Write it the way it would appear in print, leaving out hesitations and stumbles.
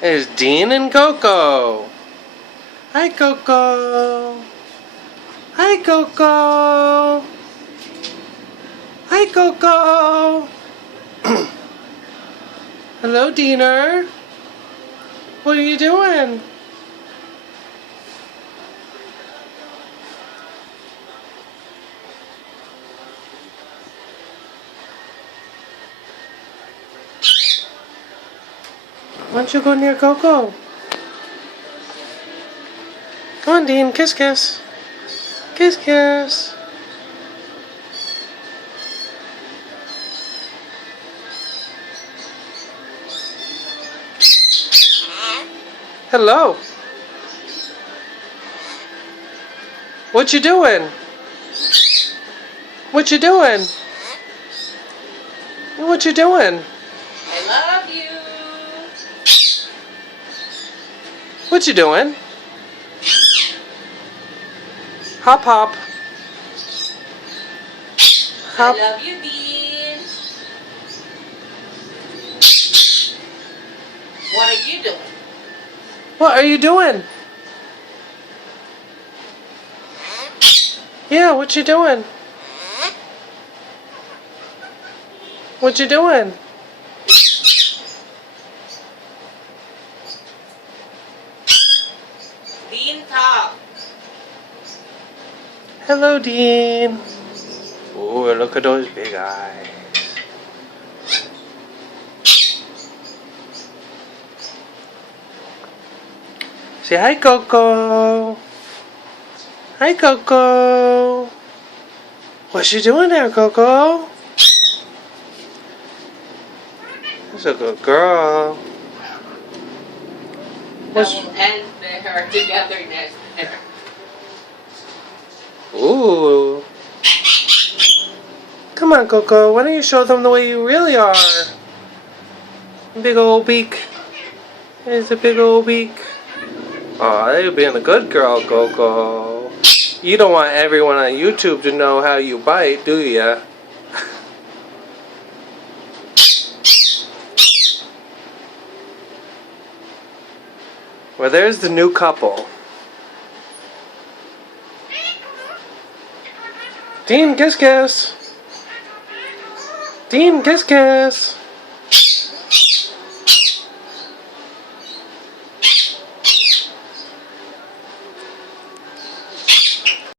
There's Dean and Koko. Hi, Koko. Hi, Koko. Hi, Koko. Hello, Diener. What are you doing? Why don't you go near Koko? Come on, Dean. Kiss, kiss. Kiss, kiss. Hello. What you doing? What you doing? What you doing? I love you. What you doing? Hop, hop. Hop. I love you, Dean. What are you doing? What are you doing? Yeah, what you doing? What you doing? Dean, talk. Hello, Dean. Oh, look at those big eyes. Say hi, Koko. Hi, Koko. What you doing there, Koko? That's a good girl. What's... And they're togetherness there. Ooh. Come on, Koko. Why don't you show them the way you really are? Big old beak. There's a big old beak. Aw, you're being a good girl, Koko. You don't want everyone on YouTube to know how you bite, do ya? Well, there's the new couple. Dean, kiss kiss. Dean, kiss kiss.